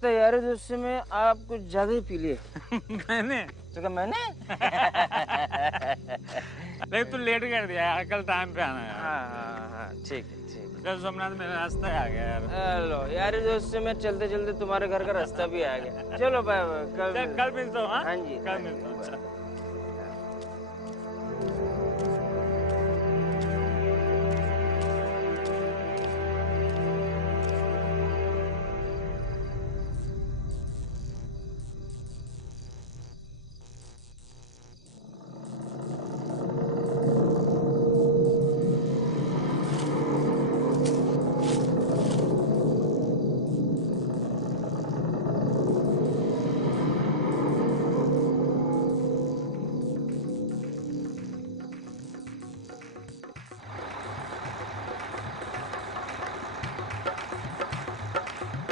लगता है यार दोस्त में आप कुछ ज्यादा ही पी लिए। मैंने तो क्या मैंने? नहीं तू लेट कर दिया यार, कल टाइम पे आना यार। हाँ ठीक है ठीक है। कल सोमनाथ मेरा रास्ता आ गया यार। हेलो यार दोस्त में चलते चलते तुम्हारे घर का रास्ता भी आ गया। चलो बाय बाय, कल मिलता हूँ। हाँ जी कल मिलता हूँ। अच्छा।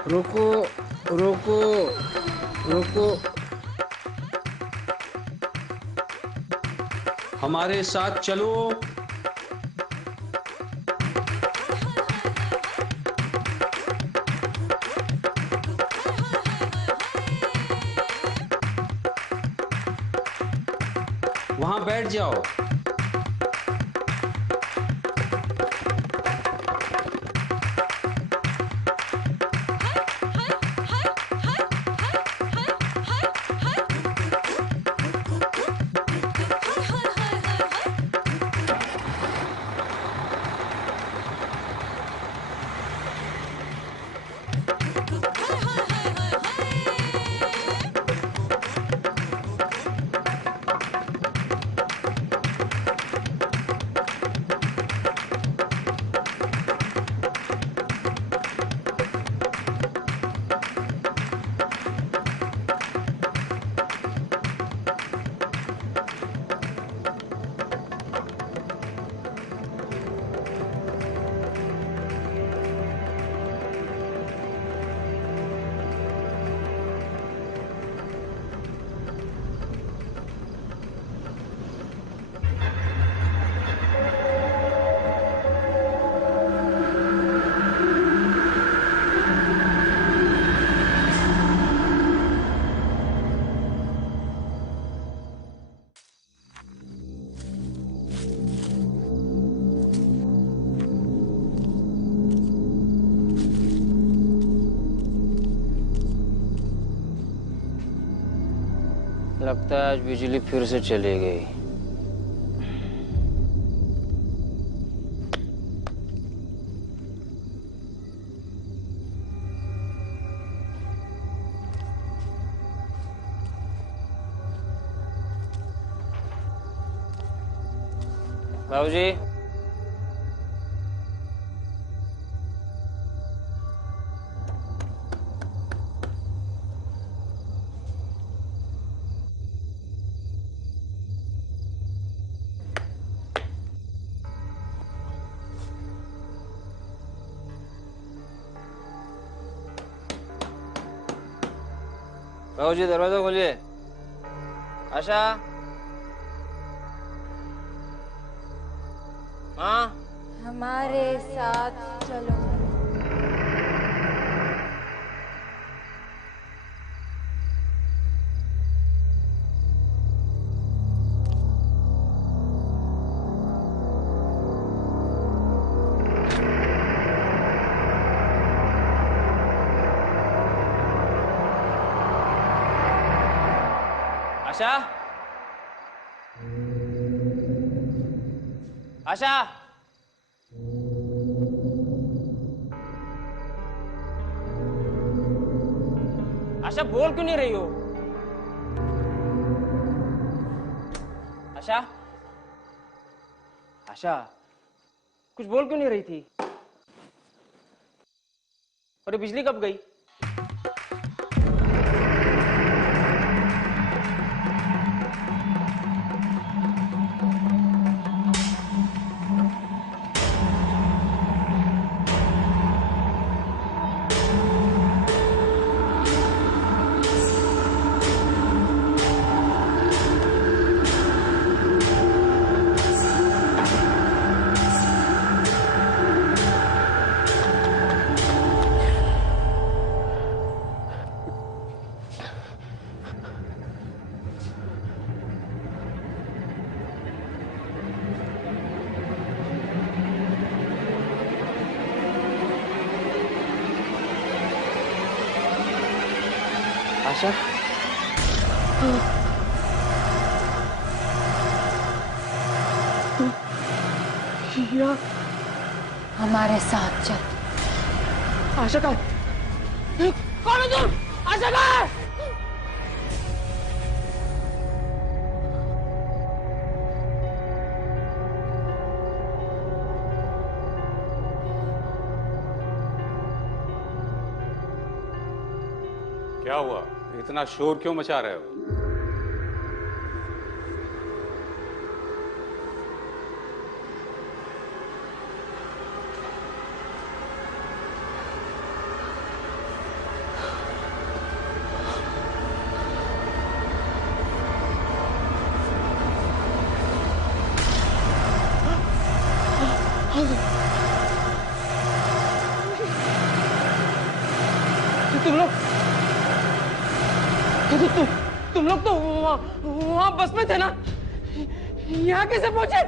रुको रुको रुको, हमारे साथ चलो। वहां बैठ जाओ। लगता है आज बिजली फिर से चली गई। बाबूजी, बाबूजी दरवाजा खोलिए। आशा, हाँ हमारे साथ चलो। आशा, आशा, आशा बोल क्यों नहीं रही हो? आशा, आशा, कुछ बोल क्यों नहीं रही थी? और ये बिजली कब गई? आशा हीरा हमारे साथ चल। आशा का कौन है तुम? आशा का क्या हुआ? इतना शोर क्यों मचा रहे हो? तुम लोग तो वहाँ बस में थे ना? यहाँ कैसे पहुंचे?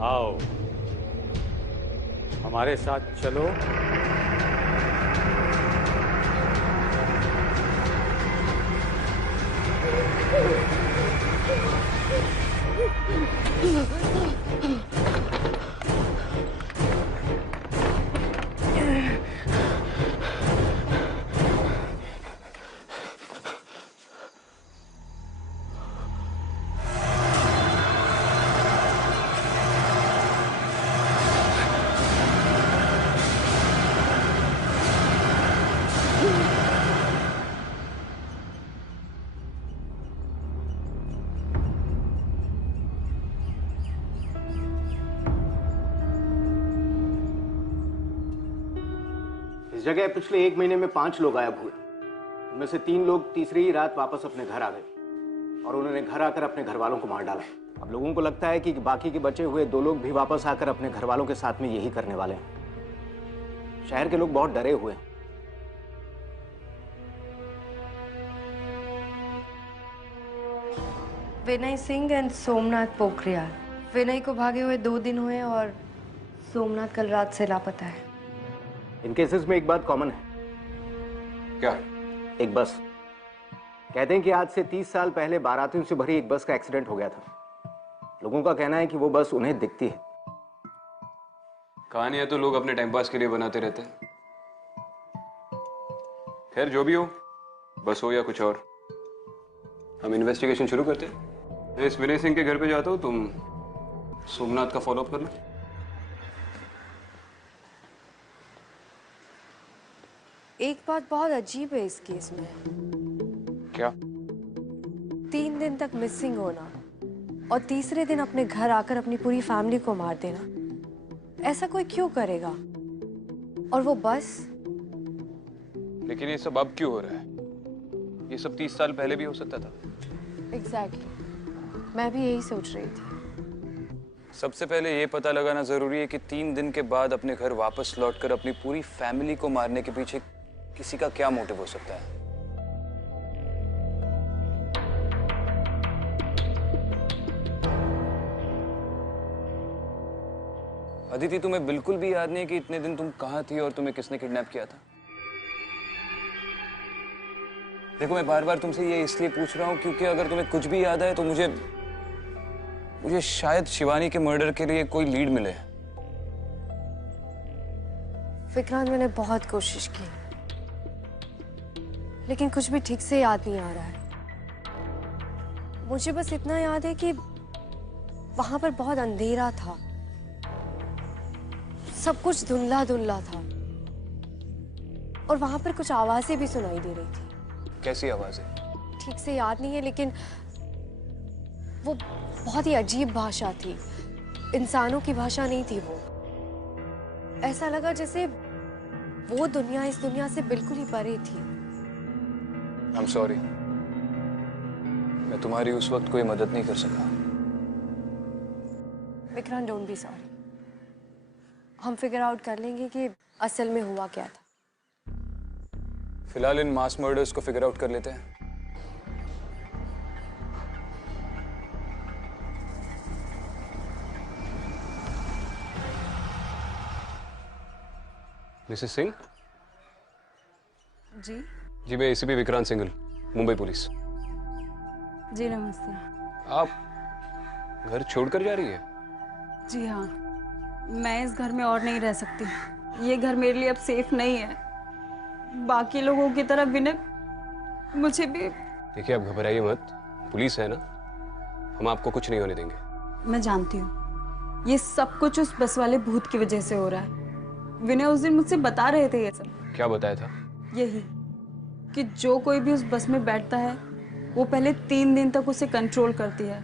आओ, हमारे साथ चलो। इस जगह पिछले 1 महीने में 5 लोग गायब हुए। उनमें से 3 लोग तीसरी ही रात वापस अपने घर आ गए और उन्होंने घर आकर अपने घर वालों को मार डाला। अब लोगों को लगता है कि बाकी के बचे हुए 2 लोग भी वापस आकर अपने घर वालों के साथ में यही करने वाले हैं। शहर के लोग बहुत डरे हुए हैं। विनय सिंह एंड सोमनाथ पोखरियाल। विनय को भागे हुए 2 दिन हुए और सोमनाथ कल रात से लापता है। इन केसेस में एक बात कॉमन है। क्या? एक बस। कहते हैं कि आज से 30 साल पहले बारातियों से भरी एक बस का एक्सीडेंट हो गया था। लोगों का कहना है कि वो बस उन्हें दिखती है। कहानियां तो लोग अपने टाइम पास के लिए बनाते रहते हैं। खैर जो भी हो, बस हो या कुछ और, हम इन्वेस्टिगेशन शुरू करते हैं। मैं इस विनय सिंह के घर पे जाता हूँ, तुम सोमनाथ का फॉलोअप करना। एक बात बहुत अजीब है इस केस में। क्या? 3 दिन तक मिसिंग होना और तीसरे दिन अपने घर आकर अपनी पूरी फैमिली को मार देना, ऐसा कोई क्यों करेगा? और वो बस। लेकिन ये सब अब क्यों हो रहा है? ये सब 30 साल पहले भी हो सकता था। एग्जैक्टली, मैं भी यही सोच रही थी। सबसे पहले ये पता लगाना जरूरी है कि 3 दिन के बाद अपने घर वापस लौटकर अपनी पूरी फैमिली को मारने के पीछे किसी का क्या मोटिव हो सकता है। अदिति, तुम्हें बिल्कुल भी याद नहीं कि इतने दिन तुम कहाँ थी और तुम्हें किसने किडनैप किया था? देखो, मैं बार बार तुमसे ये इसलिए पूछ रहा हूँ क्योंकि अगर तुम्हें कुछ भी याद आए तो मुझे शायद शिवानी के मर्डर के लिए कोई लीड मिले। विक्रांत, मैंने बहुत कोशिश की लेकिन कुछ भी ठीक से याद नहीं आ रहा है। मुझे बस इतना याद है कि वहां पर बहुत अंधेरा था, सब कुछ धुंधला धुंधला था और वहां पर कुछ आवाजें भी सुनाई दे रही थी। कैसी आवाजें? ठीक से याद नहीं है लेकिन वो बहुत ही अजीब भाषा थी, इंसानों की भाषा नहीं थी वो। ऐसा लगा जैसे वो दुनिया इस दुनिया से बिल्कुल ही परे थी। I'm sorry, मैं तुम्हारी उस वक्त कोई मदद नहीं कर सका। Vikrant, don't be sorry. हम फिगर आउट कर लेंगे कि असल में हुआ क्या था। फिलहाल इन मास मर्डर्स को फिगर आउट कर लेते हैं। मिसेस सिंह? जी? जी, मैं एसीपी विक्रांत सिंघल। मुंबई पुलिस। जी नमस्ते। आप घर छोड़कर जा रही है? जी हाँ, मैं इस घर में और नहीं रह सकती। ये घर मेरे लिए अब सेफ नहीं है। बाकी लोगों की तरह विनय मुझे भी। देखिए, आप घबराइए मत, पुलिस है ना, हम आपको कुछ नहीं होने देंगे। मैं जानती हूँ ये सब कुछ उस बस वाले भूत की वजह से हो रहा है। विनय उस दिन मुझसे बता रहे थे ये सब। क्या बताया था? यही कि जो कोई भी उस बस में बैठता है वो पहले 3 दिन तक उसे कंट्रोल करती है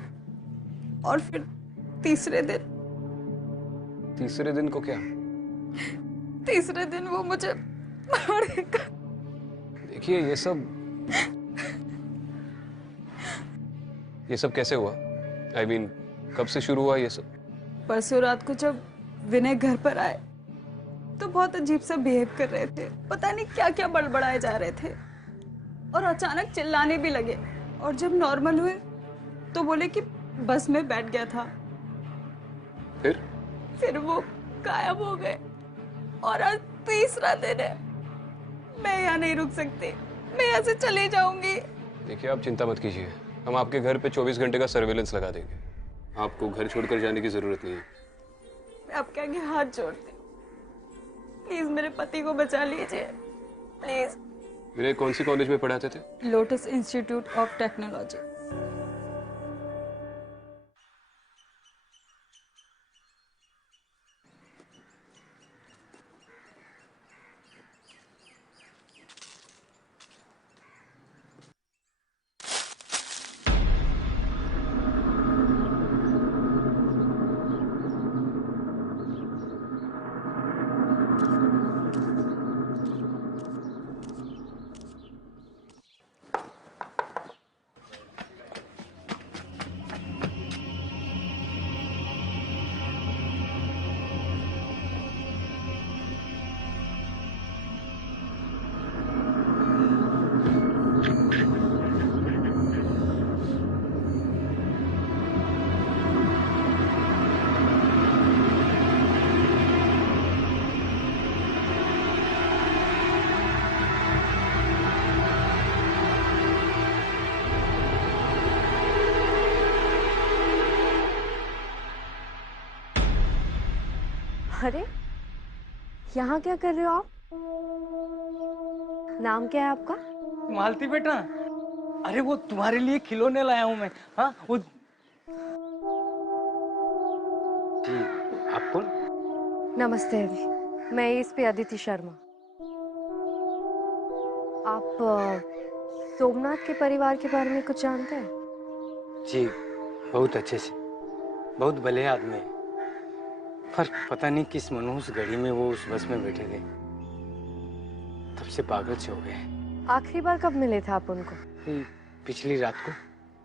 और फिर तीसरे दिन को क्या? तीसरे दिन वो मुझे मारेगा। देखिए, ये सब कैसे हुआ? I mean, कब से शुरू हुआ ये सब? परसों रात को जब विनय घर पर आए तो बहुत अजीब सा बिहेव कर रहे थे। पता नहीं क्या क्या बड़बड़ाए जा रहे थे और अचानक चिल्लाने भी लगे। और जब नॉर्मल हुए तो बोले कि बस में बैठ गया था। फिर वो गायब हो गए और आज तीसरा दिन है। मैं यहाँ नहीं रुक सकती, मैं यहाँ से चले जाऊंगी। देखिए, आप चिंता मत कीजिए, हम आपके घर पे 24 घंटे का सर्वेलेंस लगा देंगे। आपको घर छोड़कर जाने की जरूरत नहीं है। मैं आपके आगे हाथ जोड़ती हूँ, प्लीज मेरे पति को बचा लीजिए, प्लीज। मेरे कौन सी कॉलेज में पढ़ाते थे? Lotus institute of technology. अरे, यहाँ क्या कर रहे हो आप? नाम क्या है आपका? मालती बेटा, अरे वो तुम्हारे लिए खिलौने लाया हूँ मैं। हाँ, वो जी, आप कौन? नमस्ते अभी, मैं एसपी अदिति शर्मा। आप सोमनाथ के परिवार के बारे में कुछ जानते हैं? जी, बहुत अच्छे से, बहुत भले आदमी है। पर पता नहीं किस मनहूस घड़ी में वो उस बस में बैठे थे, तब से पागल से हो गए। आखिरी बार कब मिले थे आप उनको? पिछली रात को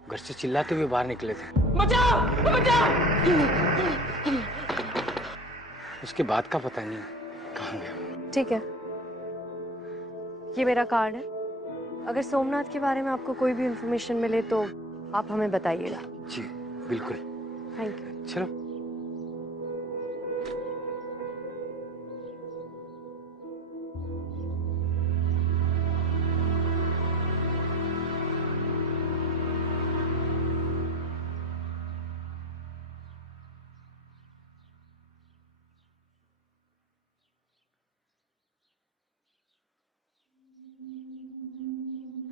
घर से चिल्लाते हुए बाहर निकले थे। बचाओ, बचाओ! उसके बाद का पता नहीं कहाँ गया। ठीक है, ये मेरा कार्ड है। अगर सोमनाथ के बारे में आपको कोई भी इंफॉर्मेशन मिले तो आप हमें बताइएगा। जी बिल्कुल। Thank you. चलो।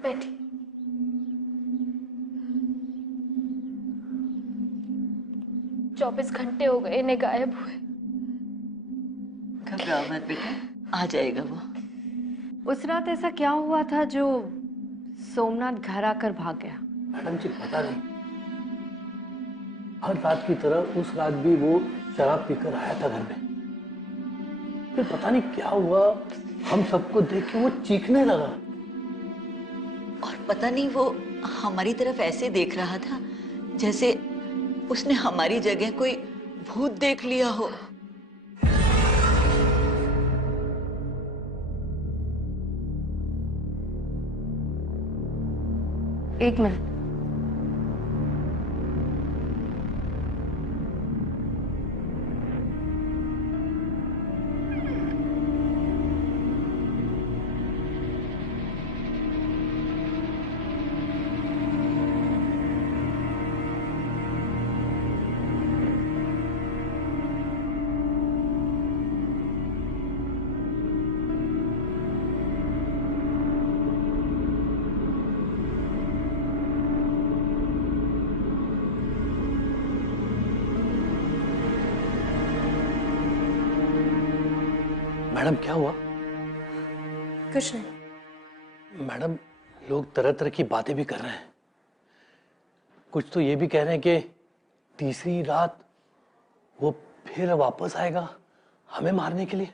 बैठी। 24 घंटे हो गए इन्हें गायब हुए। घबराओ मत बेटा, आ जाएगा वो। उस रात ऐसा क्या हुआ था जो सोमनाथ घर आकर भाग गया? मैडम जी पता नहीं, हर रात की तरह उस रात भी वो शराब पीकर आया था घर में। फिर पता नहीं क्या हुआ, हम सबको देख के वो चीखने लगा। और पता नहीं वो हमारी तरफ ऐसे देख रहा था जैसे उसने हमारी जगह कोई भूत देख लिया हो। एक मिनट। मैडम क्या हुआ? कुछ नहीं। मैडम लोग तरह तरह की बातें भी कर रहे हैं। कुछ तो ये भी कह रहे हैं कि तीसरी रात वो फिर वापस आएगा हमें मारने के लिए।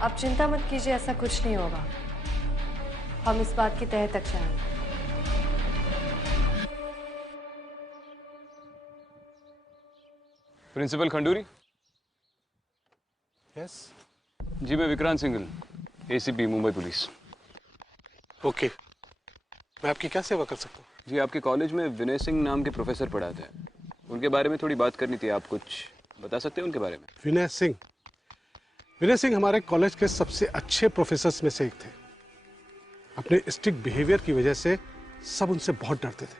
आप चिंता मत कीजिए, ऐसा कुछ नहीं होगा। हम इस बात की तह तक जाएंगे। प्रिंसिपल खंडूरी। यस। जी मैं Vikrant Singhal, ACP Mumbai police. Okay, मैं आपकी क्या सेवा कर सकता हूँ? जी आपके कॉलेज में विनय सिंह नाम के प्रोफेसर पढ़ाते हैं, उनके बारे में थोड़ी बात करनी थी। आप कुछ बता सकते हैं उनके बारे में? विनय सिंह? विनय सिंह हमारे कॉलेज के सबसे अच्छे प्रोफेसर्स में से एक थे। अपने स्ट्रिक्ट बिहेवियर की वजह से सब उनसे बहुत डरते थे।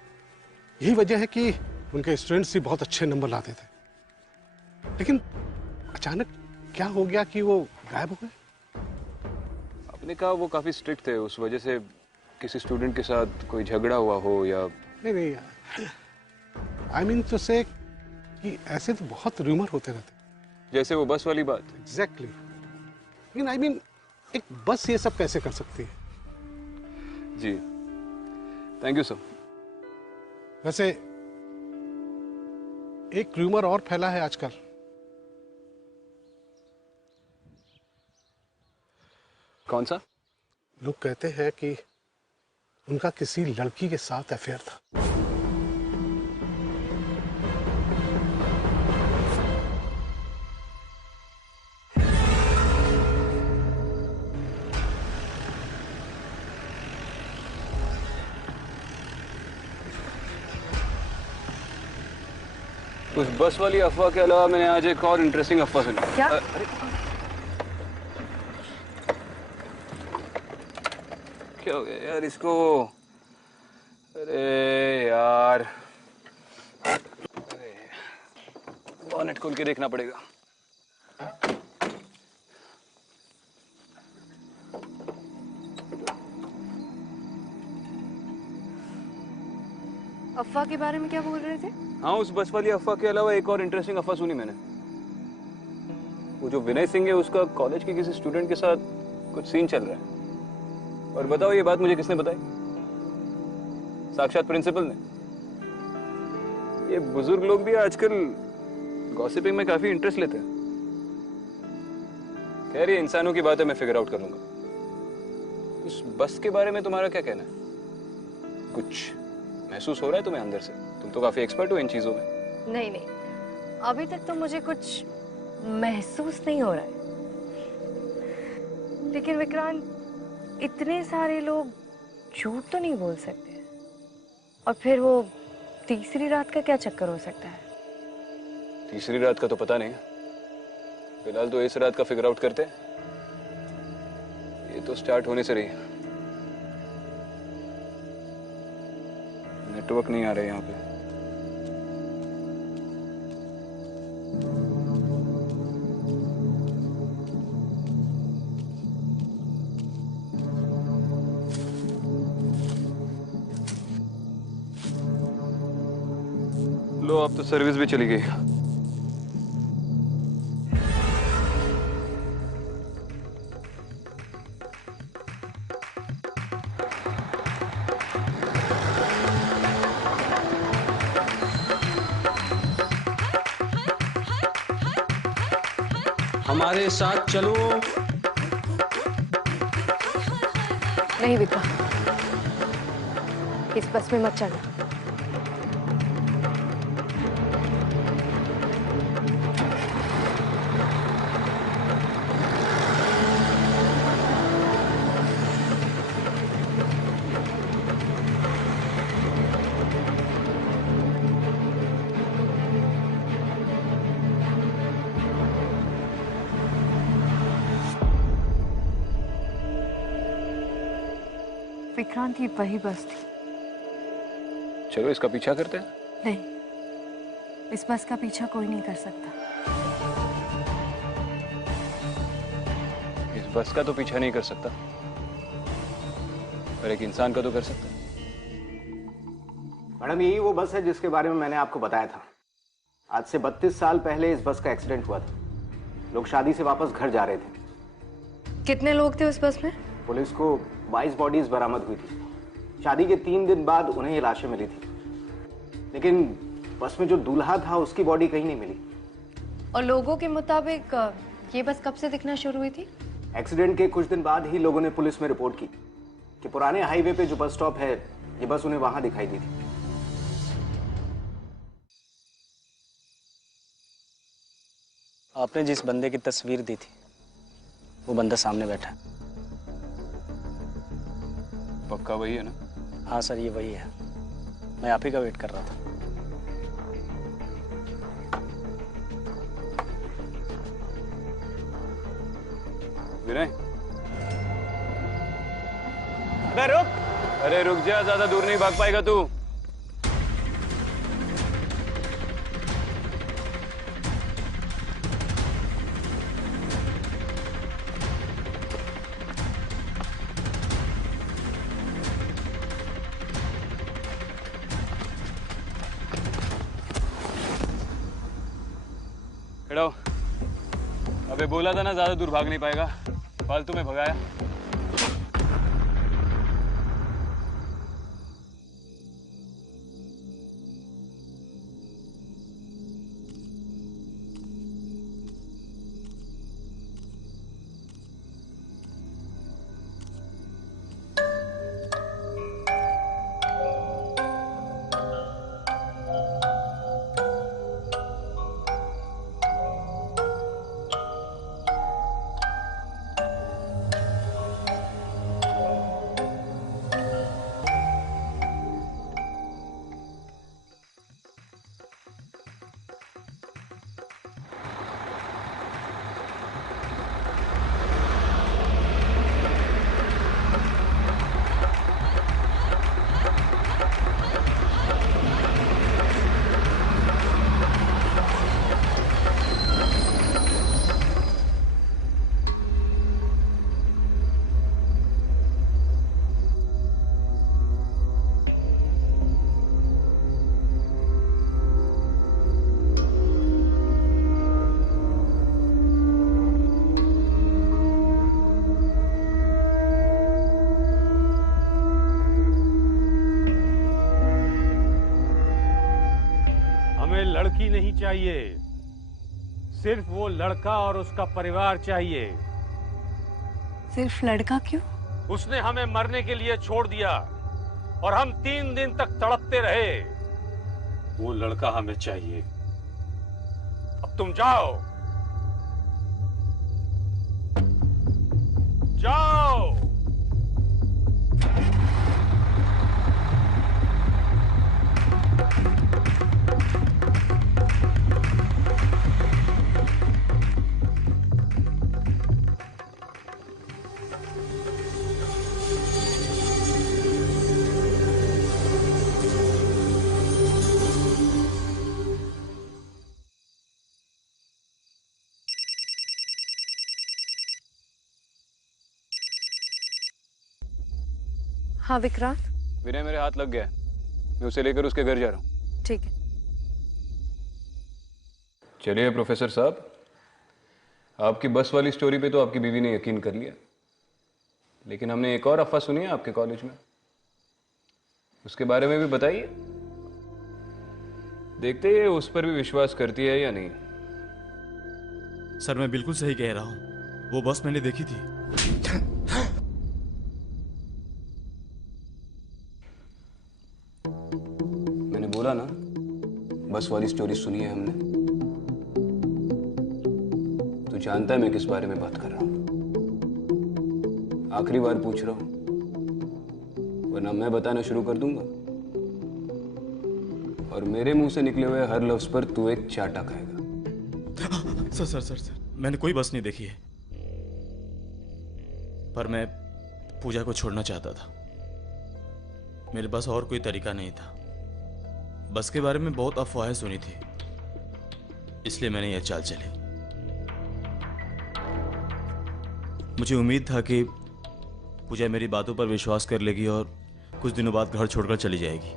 यही वजह है कि उनके स्टूडेंट्स भी बहुत अच्छे नंबर लाते थे। लेकिन अचानक क्या हो गया कि वो गायब हो गए? आपने कहा वो काफी स्ट्रिक्ट थे, उस वजह से किसी स्टूडेंट के साथ कोई झगड़ा हुआ हो या? नहीं, आई मीन तो से कि ऐसे तो बहुत रूमर होते रहते, जैसे वो बस वाली बात। एग्जैक्टली। लेकिन आई मीन एक बस ये सब कैसे कर सकती है? जी थैंक यू सर। वैसे एक रूमर और फैला है आजकल। कौन सा? लोग कहते हैं कि उनका किसी लड़की के साथ अफेयर था। उस बस वाली अफवाह के अलावा मैंने आज एक और इंटरेस्टिंग अफवाह सुनी। क्या? क्या हो गया यार इसको? अरे यार, बॉनेट खोल के देखना पड़ेगा। अफवाह के बारे में क्या बोल रहे थे? हाँ, उस बस वाली अफवाह के अलावा एक और इंटरेस्टिंग अफवाह सुनी मैंने। वो जो विनय सिंह है उसका कॉलेज के किसी स्टूडेंट के साथ कुछ सीन चल रहा है। और बताओ ये बात मुझे किसने बताई? साक्षात प्रिंसिपल ने। ये बुजुर्ग लोग भी आजकल गॉसिपिंग में काफी इंटरेस्ट लेते हैं। खैर ये इंसानों की बात है, मैं फिगर आउट कर लूंगा। उस बस के बारे में तुम्हारा क्या कहना है? कुछ महसूस हो रहा है तुम्हें अंदर से? तुम तो काफी एक्सपर्ट हो इन चीजों में। नहीं, अभी तक तो मुझे कुछ महसूस नहीं हो रहा है। लेकिन विक्रांत, इतने सारे लोग झूठ तो नहीं बोल सकते। और फिर वो तीसरी रात का क्या चक्कर हो सकता है? तीसरी रात का तो पता नहीं, फिलहाल तो इस रात का फिगर आउट करते हैं। ये तो स्टार्ट होने से रही है। नेटवर्क नहीं आ रहा है यहाँ पे। लो अब तो सर्विस भी चली गई। हमारे साथ चलो। नहीं विक्रांत, इस बस में मत चढ़ना। विक्रांत, ये वही बस थी। चलो इसका पीछा करते हैं। नहीं, इस बस का पीछा कोई नहीं कर सकता। इस बस का तो पीछा नहीं कर सकता, पर एक इंसान का तो कर सकता है। मैडम, यही वो बस है जिसके बारे में मैंने आपको बताया था। आज से 32 साल पहले इस बस का एक्सीडेंट हुआ था। लोग शादी से वापस घर जा रहे थे। कितने लोग थे उस बस में? पुलिस को 22 बॉडीज बरामद हुई थी। शादी के 3 दिन बाद उन्हें ये लाशें मिली थी, लेकिन बस में जो दूल्हा था उसकी बॉडी कहीं नहीं मिली। और लोगों के मुताबिक ये बस कब से दिखना शुरू हुई थी? एक्सीडेंट के कुछ दिन बाद ही लोगों ने पुलिस में रिपोर्ट की कि पुराने हाईवे पे जो बस स्टॉप है, ये बस उन्हें वहां दिखाई दी थी। आपने जिस बंदे की तस्वीर दी थी, वो बंदा सामने बैठा है। पक्का वही है ना? हाँ सर, ये वही है। मैं आप ही का वेट कर रहा था। विनय, अबे रुक! अरे रुक जा, ज्यादा दूर नहीं भाग पाएगा तू। खड़ा हो। अबे बोला था ना, ज्यादा दूर भाग नहीं पाएगा। फालतू में भगाया। लड़की नहीं चाहिए, सिर्फ वो लड़का और उसका परिवार चाहिए। सिर्फ लड़का क्यों? उसने हमें मरने के लिए छोड़ दिया और हम 3 दिन तक तड़पते रहे। वो लड़का हमें चाहिए। अब तुम जाओ, जाओ। हाँ विक्रांत। विनय मेरे हाथ लग गया है, मैं उसे लेकर उसके घर जा रहा हूँ। ठीक है। चलिए प्रोफेसर साहब, आपकी बस वाली स्टोरी पे तो आपकी बीवी ने यकीन कर लिया, लेकिन हमने एक और अफवाह सुनी है आपके कॉलेज में, उसके बारे में भी बताइए। देखते हैं उस पर भी विश्वास करती है या नहीं। सर मैं बिल्कुल सही कह रहा हूँ, वो बस मैंने देखी थी। मैंने बोला ना, बस वाली स्टोरी सुनी है हमने। तू जानता है मैं किस बारे में बात कर रहा हूं। आखिरी बार पूछ रहा हूं, वरना मैं बताना शुरू कर दूंगा और मेरे मुंह से निकले हुए हर लफ्ज पर तू एक चाटा खाएगा। सर सर सर सर मैंने कोई बस नहीं देखी है, पर मैं पूजा को छोड़ना चाहता था। मेरे पास और कोई तरीका नहीं था। बस के बारे में बहुत अफवाहें सुनी थी, इसलिए मैंने यह चाल चली। मुझे उम्मीद था कि पूजा मेरी बातों पर विश्वास कर लेगी और कुछ दिनों बाद घर छोड़कर चली जाएगी।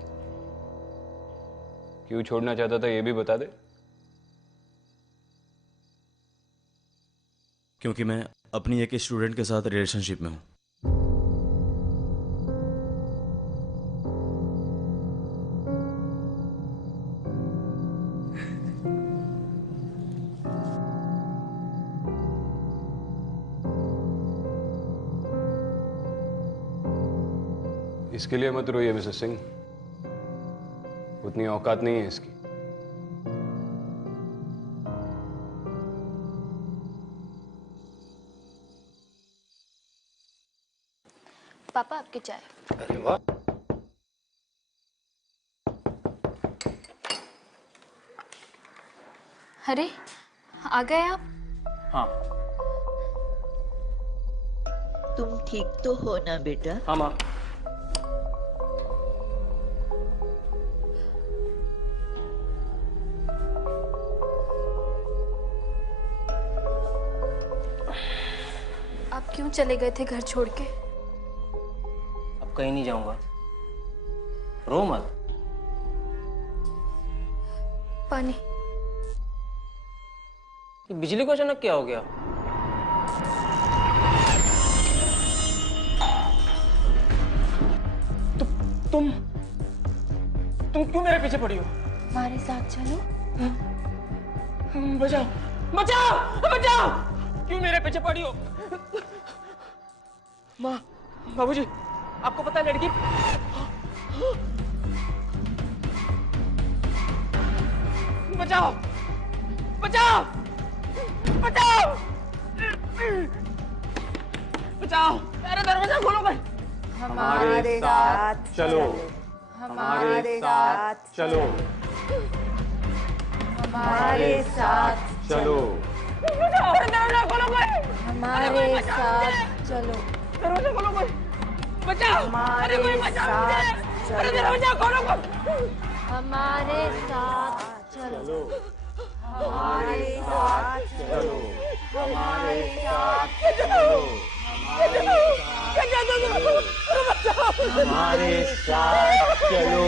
क्यों छोड़ना चाहता था ये भी बता दे। क्योंकि मैं अपनी एक स्टूडेंट के साथ रिलेशनशिप में हूँ। इसके लिए मत रोइए मिसेस सिंह, उतनी औकात नहीं है इसकी। पापा आपकी चाय। अरे वाह। अरे आ गए आप? हाँ। तुम ठीक तो हो ना बेटा? हाँ माँ। आप क्यों चले गए थे घर छोड़ के? अब कहीं नहीं जाऊंगा, रो मत। पानी। ये बिजली को अचानक क्या हो गया? तुम क्यों मेरे पीछे पड़ी हो? हमारे साथ चलो। बचाओ बचाओ बचाओ! क्यों मेरे पीछे पड़ी हो? माँ, बाबूजी, आपको पता है लड़की बचाओ बचाओ बचाओ बचाओ! अरे दरवाजा खोलो भाई। हमारे साथ चलो, हमारे साथ चलो, हमारे साथ चलो, दरवाजा खोलो भाई। हमारे साथ चलो, दरवाजा खोलो भाई। बचाओ! अरे कोई बचाओ मुझे! अरे दरवाजा खोलो भाई। हमारे साथ चलो, हमारे साथ चलो, हमारे साथ चलो, हमारे साथ चलो।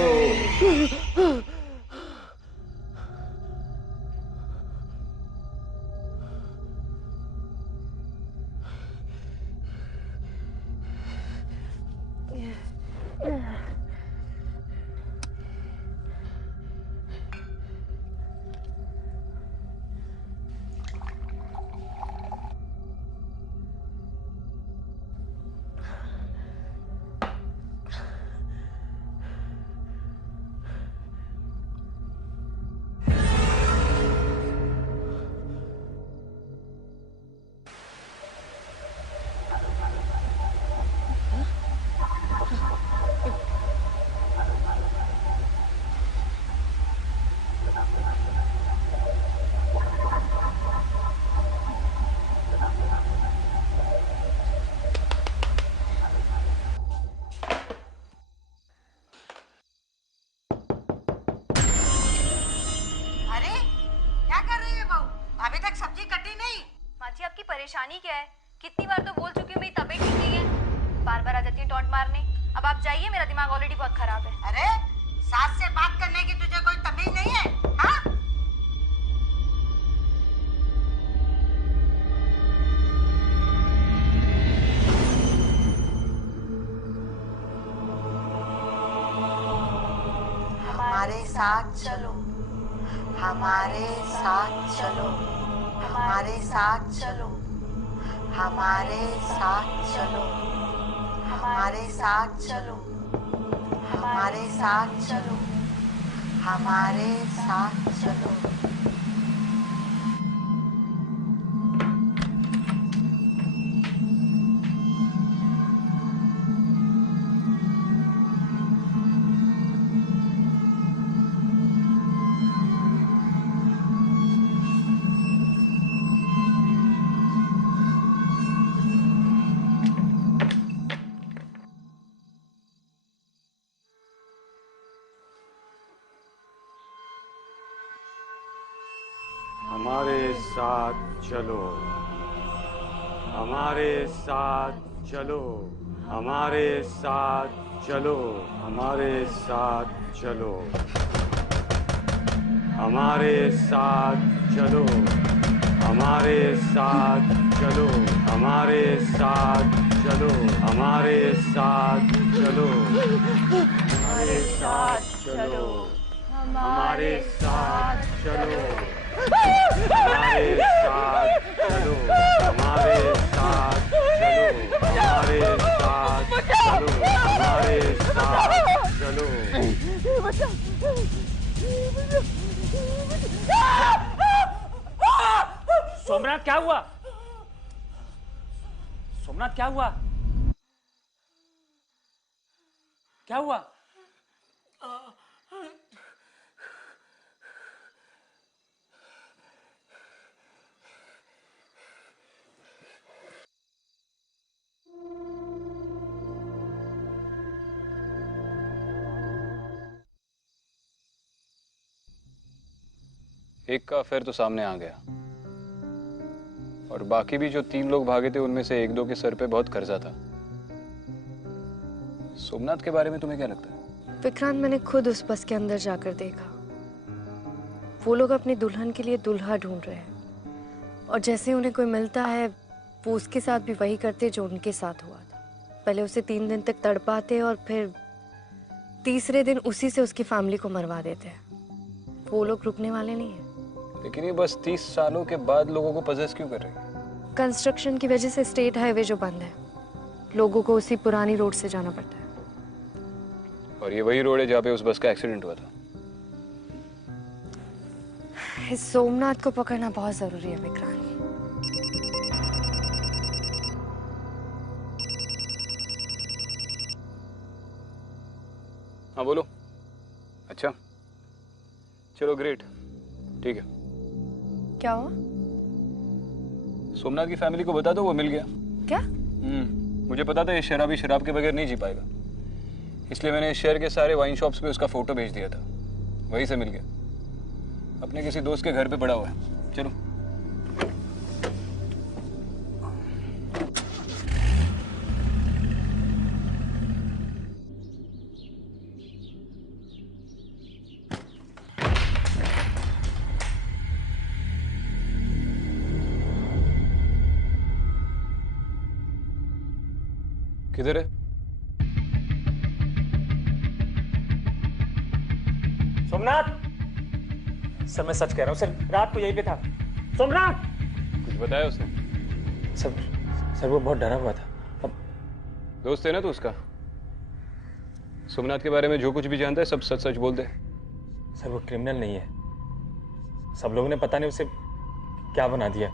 परेशानी क्या है? कितनी बार तो बोल चुकी हूँ मेरी तबीयत ठीक नहीं है, बार बार आ जाती है टॉन्ट मारने। अब आप जाइए, मेरा दिमाग ऑलरेडी बहुत खराब है। अरे सास से बात करने की तुझे कोई तमीज नहीं है? हाँ? हमारे साथ चलो, हमारे साथ चलो, हमारे साथ चलो, हमारे साथ चलो, हमारे साथ चलो, हमारे साथ चलो, हमारे साथ चलो। हमारे साथ चलो, हमारे साथ चलो, हमारे साथ चलो, हमारे साथ चलो, हमारे साथ चलो, हमारे साथ चलो हमारे साथ चलो हमारे साथ चलो हमारे साथ चलो हमारे साथ चलो हमारे साथ चलो हमारे साथ चलो हमारे साथ चलो हमारे साथ चलो सोमनाथ क्या हुआ? सोमनाथ क्या हुआ? क्या हुआ? एक का अफेयर तो सामने आ गया और बाकी भी जो 3 लोग भागे थे उनमें से 1-2 के सर पे बहुत कर्जा था। सोमनाथ के बारे में तुम्हें क्या लगता है? विक्रांत, मैंने खुद उस बस के अंदर जाकर देखा। वो लोग अपनी दुल्हन के लिए दूल्हा ढूंढ रहे हैं और जैसे उन्हें कोई मिलता है वो उसके साथ भी वही करते जो उनके साथ हुआ था। पहले उसे 3 दिन तक तड़पाते और फिर तीसरे दिन उसी से उसकी फैमिली को मरवा देते हैं। वो लोग रुकने वाले नहीं हैं। लेकिन ये बस 30 सालों के बाद लोगों को पजेस क्यों कर रही है? कंस्ट्रक्शन की वजह से स्टेट हाईवे जो बंद है, लोगों को उसी पुरानी रोड से जाना पड़ता है। और ये वही रोड है जहाँ पे उस बस का एक्सीडेंट हुआ था। इस सोमनाथ को पकड़ना बहुत जरूरी है विक्रांत। हाँ बोलो। अच्छा चलो ग्रेट, ठीक है। क्या हुआ? सोमनाथ की फैमिली को बता दो वो मिल गया। क्या? मुझे पता था ये शराबी शराब के बगैर नहीं जी पाएगा, इसलिए मैंने शहर के सारे वाइन शॉप्स पे उसका फोटो भेज दिया था। वहीं से मिल गया। अपने किसी दोस्त के घर पे पड़ा हुआ है। चलो। किधर है? सोमनाथ, सर मैं सच कह रहा हूँ सर, रात को यहीं पे था। सोमनाथ! कुछ बताया उसने? सर वो बहुत डरा हुआ था। अब दोस्त है ना तो उसका? सोमनाथ के बारे में जो कुछ भी जानता है सब सच सच बोल दे। सर वो क्रिमिनल नहीं है। सब लोगों ने पता नहीं उसे क्या बना दिया।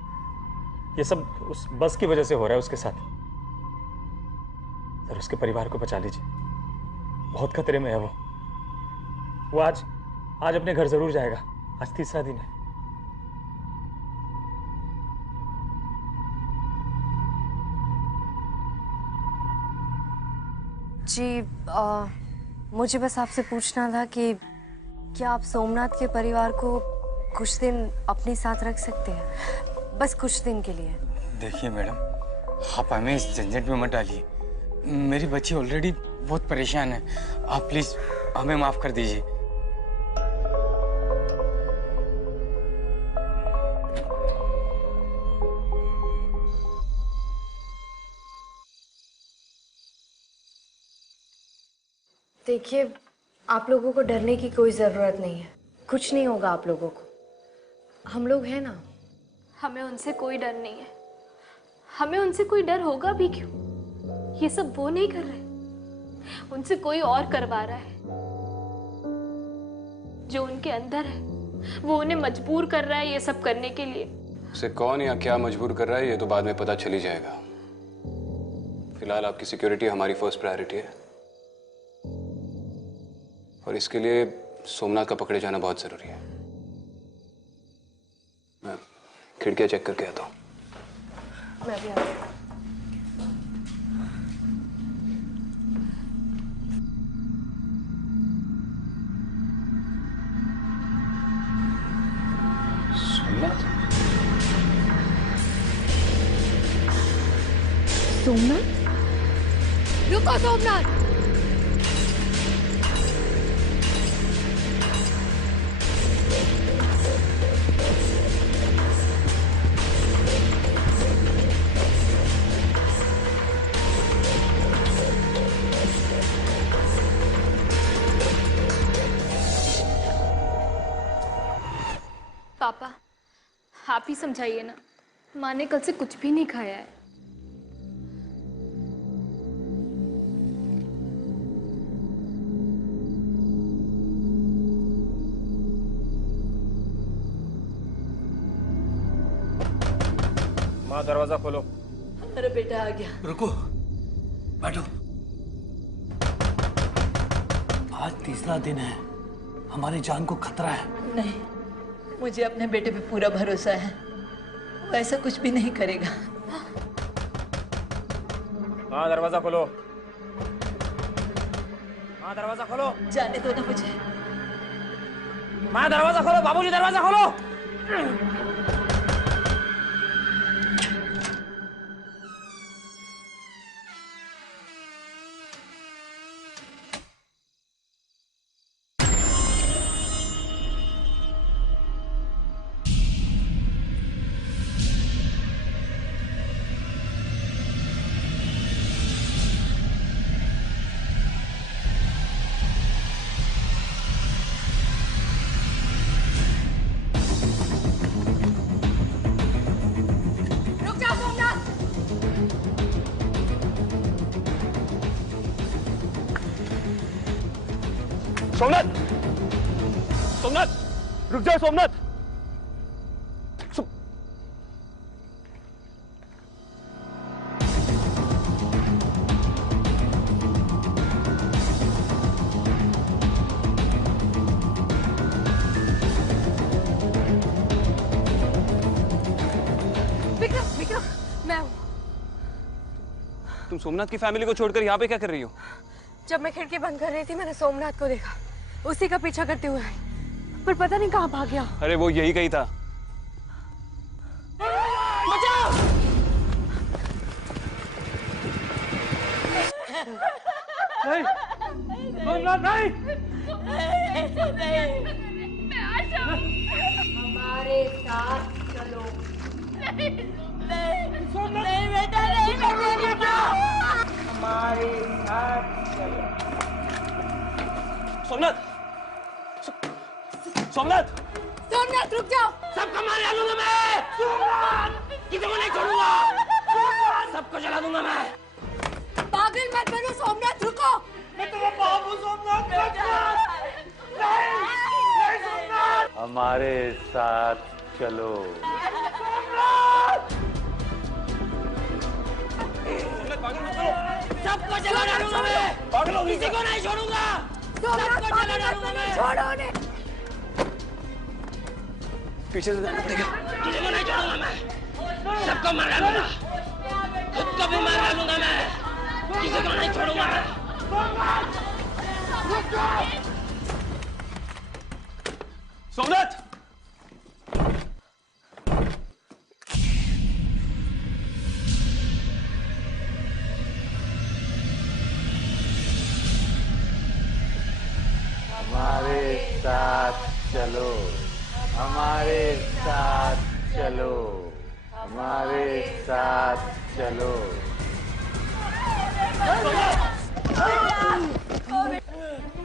ये सब उस बस की वजह से हो रहा है उसके साथ। सर उसके परिवार को बचा लीजिए, बहुत खतरे में है वो आज अपने घर जरूर जाएगा। आज 3रा दिन है। जी मुझे बस आपसे पूछना था कि क्या आप सोमनाथ के परिवार को कुछ दिन अपने साथ रख सकते हैं, बस कुछ दिन के लिए? देखिए मैडम, आप हमें इस झंझट में मत डालिए। मेरी बच्ची ऑलरेडी बहुत परेशान है। आप प्लीज हमें माफ कर दीजिए। देखिए, आप लोगों को डरने की कोई जरूरत नहीं है। कुछ नहीं होगा आप लोगों को। हम लोग हैं ना। हमें उनसे कोई डर नहीं है। हमें उनसे कोई डर होगा भी क्यों? ये सब वो नहीं कर रहे, उनसे कोई और करवा रहा है। जो उनके अंदर है वो उन्हें मजबूर कर रहा है ये सब करने के लिए। उसे कौन या क्या मजबूर कर रहा है ये तो बाद में पता चल ही जाएगा। फिलहाल आपकी सिक्योरिटी हमारी फर्स्ट प्रायोरिटी है और इसके लिए सोमनाथ का पकड़े जाना बहुत जरूरी है। मैं खिड़कियां चेक करके आता हूँ। मैं भी आ रही हूँ। सोमनाथ, रुको सोमनाथ। पापा आप ही समझाइए ना, माँ ने कल से कुछ भी नहीं खाया है। माँ दरवाजा खोलो। अरे बेटा आ गया। रुको, बैठो। आज तीसरा दिन है, हमारी जान को खतरा है। नहीं, मुझे अपने बेटे पे पूरा भरोसा है, वो ऐसा कुछ भी नहीं करेगा। माँ दरवाजा खोलो। माँ दरवाजा खोलो। जाने दो ना मुझे। माँ दरवाजा खोलो, बाबूजी दरवाजा खोलो। सोमनाथ, सोमनाथ, रुक जाओ सोमनाथ। विक्रम, विक्रम, मैं हूँ। तुम सोमनाथ की फैमिली को छोड़कर यहाँ पे क्या कर रही हो? जब मैं खिड़की बंद कर रही थी, मैंने सोमनाथ को देखा, उसी का पीछा करते हुए आई, पर पता नहीं कहाँ भाग गया। अरे वो यही कहीं था। बचाओ! नहीं, सोमनाथ नहीं। हमारे साथ चलो। नहीं बेटा, नहीं बेटा। हमारे साथ चलो। सोमनाथ, सोमनाथ, सोमनाथ रुक जाओ। सबको मार डालूंगा मैं। किसी को नहीं छोड़ूंगा। सबको जला दूंगा मैं। पागल मत बनो सोमनाथ, रुको। मैं तुम्हें बाबू सोमनाथ नहीं सोमनाथ। हमारे साथ चलो। सबको जला डालूंगा मैं। किसी को नहीं छोड़ूंगा। सबको जला डालूंगा मैं। छोड़ो उन्हें। पीछे से जाना पड़ेगा। किसी को नहीं छोड़ूंगा मैं। सबको मार डालूंगा। खुद को भी मार डालूंगा मैं। किसी को नहीं छोड़ूंगा मैं। सोमनाथ, हमारे साथ चलो, हमारे साथ चलो, हमारे साथ चलो।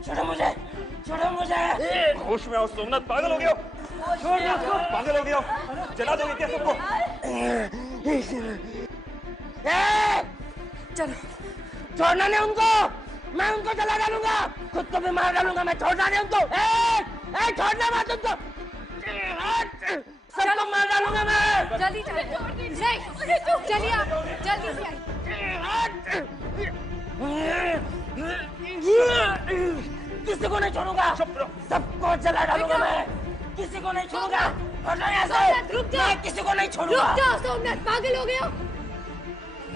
छोड़ो मुझे, छोड़ो मुझे। होश में आओ सोमनाथ, पागल हो गया हो? छोड़ दो उसको, पागल हो गया हो? जला दोगे क्या सबको? चलो, छोड़ना नहीं उनको। मैं उनको जला डालूंगा। खुद को भी मार डालूंगा मैं। छोड़ना नहीं उनको। छोड़ना मत उनको। सबको मार डालूंगा मैं। जल्दी चलिए, चलिए आप जल्दी से किसी को नहीं छोड़ूंगा। सबको जला डालूंगा मैं। किसी को नहीं छोड़ूंगा। सोमनाथ रुक जाओ। मैं किसी को नहीं छोड़ूंगा। रुक जाओ सोमनाथ, पागल हो गए हो?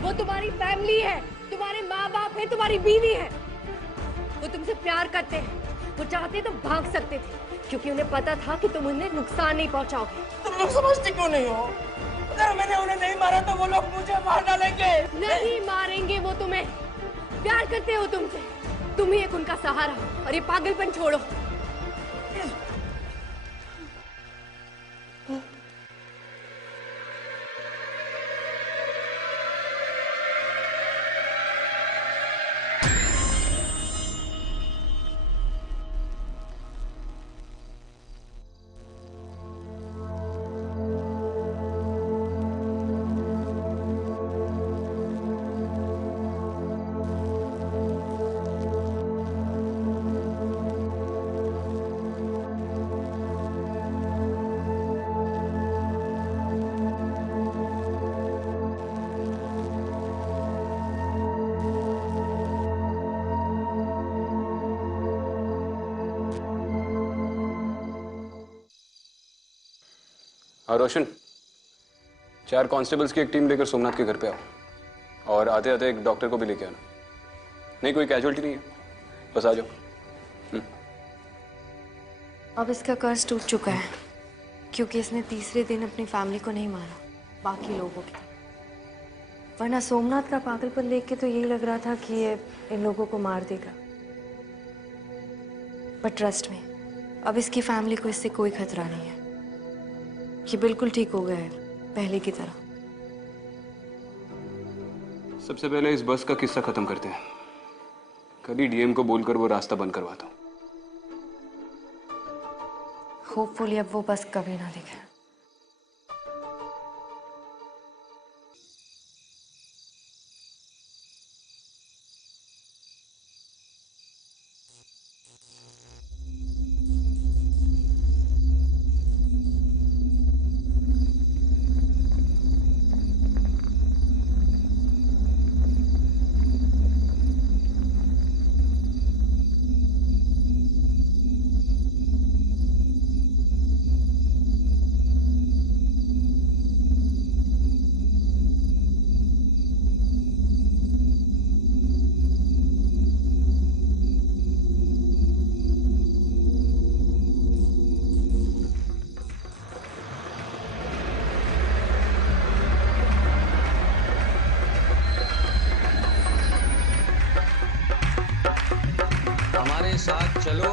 वो तुम्हारी फैमिली है, तुम्हारे माँ बाप है, तुम्हारी बीवी है। वो तुमसे प्यार करते हैं। वो चाहते तो भाग सकते थे, क्योंकि उन्हें पता था कि तुम उन्हें नुकसान नहीं पहुंचाओगे। तुम लोग समझते क्यों नहीं हो? अगर मैंने उन्हें नहीं मारा तो वो लोग मुझे मार डालेंगे। नहीं मारेंगे वो तुम्हें। प्यार करते हो तुमसे, तुम ही एक उनका सहारा हो। और ये पागलपन छोड़ो। हाँ रोशन, 4 कांस्टेबल्स की एक टीम लेकर सोमनाथ के घर पे आओ और आते आते एक डॉक्टर को भी लेके आना। नहीं, कोई कैजुअलिटी नहीं है, बस आ जाओ। अब इसका कर्ज टूट चुका है क्योंकि इसने तीसरे दिन अपनी फैमिली को नहीं मारा, बाकी लोगों की। वरना सोमनाथ का पागलपन देख के तो यही लग रहा था कि ये इन लोगों को मार देगा। बट ट्रस्ट में, अब इसकी फैमिली को इससे कोई खतरा नहीं है। ये बिल्कुल ठीक हो गया है, पहले की तरह। सबसे पहले इस बस का किस्सा खत्म करते हैं। कल ही डीएम को बोलकर वो रास्ता बंद करवाता हूँ। होपफुली अब वो बस कभी ना दिखे। हमारे साथ चलो।